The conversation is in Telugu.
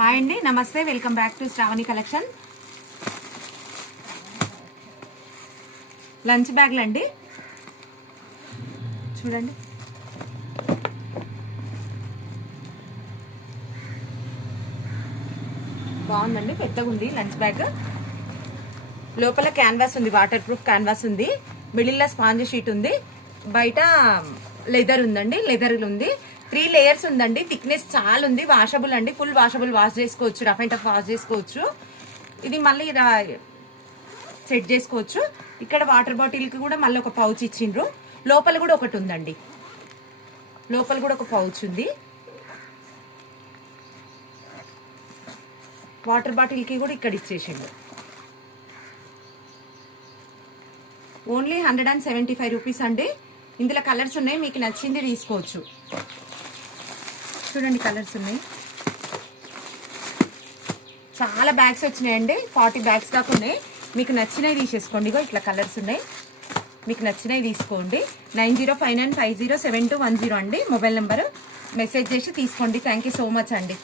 హాయ్ అండి, నమస్తే. Welcome back to Shravani collection. Lunch బ్యాగ్లు అండి, చూడండి. బాగుందండి, పెద్దగా ఉంది లంచ్ బ్యాగ్. లోపల క్యాన్వాస్ ఉంది, వాటర్ ప్రూఫ్ క్యాన్వాస్ ఉంది. మిడిల్లో స్పాంజ్ షీట్ ఉంది, బయట లెదర్ ఉందండి. లెదర్ ఉంది. 3 లేయర్స్ ఉందండి. థిక్నెస్ చాలా ఉంది. వాషబుల్ అండి, ఫుల్ వాషబుల్. వాష్ చేసుకోవచ్చు, రఫ్ అండ్ టఫ్ వాష్ చేసుకోవచ్చు. ఇది మళ్ళీ సెట్ చేసుకోవచ్చు. ఇక్కడ వాటర్ బాటిల్కి కూడా మళ్ళీ ఒక పౌచ్ ఇచ్చిండ్రు. లోపల కూడా ఒకటి ఉందండి, లోపల కూడా ఒక పౌచ్ ఉంది. వాటర్ బాటిల్కి కూడా ఇక్కడ ఇచ్చేసిండు. ఓన్లీ 175 రూపీస్ అండి. ఇందులో కలర్స్ ఉన్నాయి, మీకు నచ్చింది తీసుకోవచ్చు. చూడండి, కలర్స్ ఉన్నాయి. చాలా బ్యాగ్స్ వచ్చినాయండి, 40 బ్యాగ్స్ దాకా ఉన్నాయి. మీకు నచ్చినవి తీసేసుకోండి. ఇగో ఇట్లా కలర్స్ ఉన్నాయి, మీకు నచ్చినవి తీసుకోండి. 9059507210 అండి మొబైల్ నెంబరు. మెసేజ్ చేసి తీసుకోండి. థ్యాంక్ యూ సో మచ్ అండి.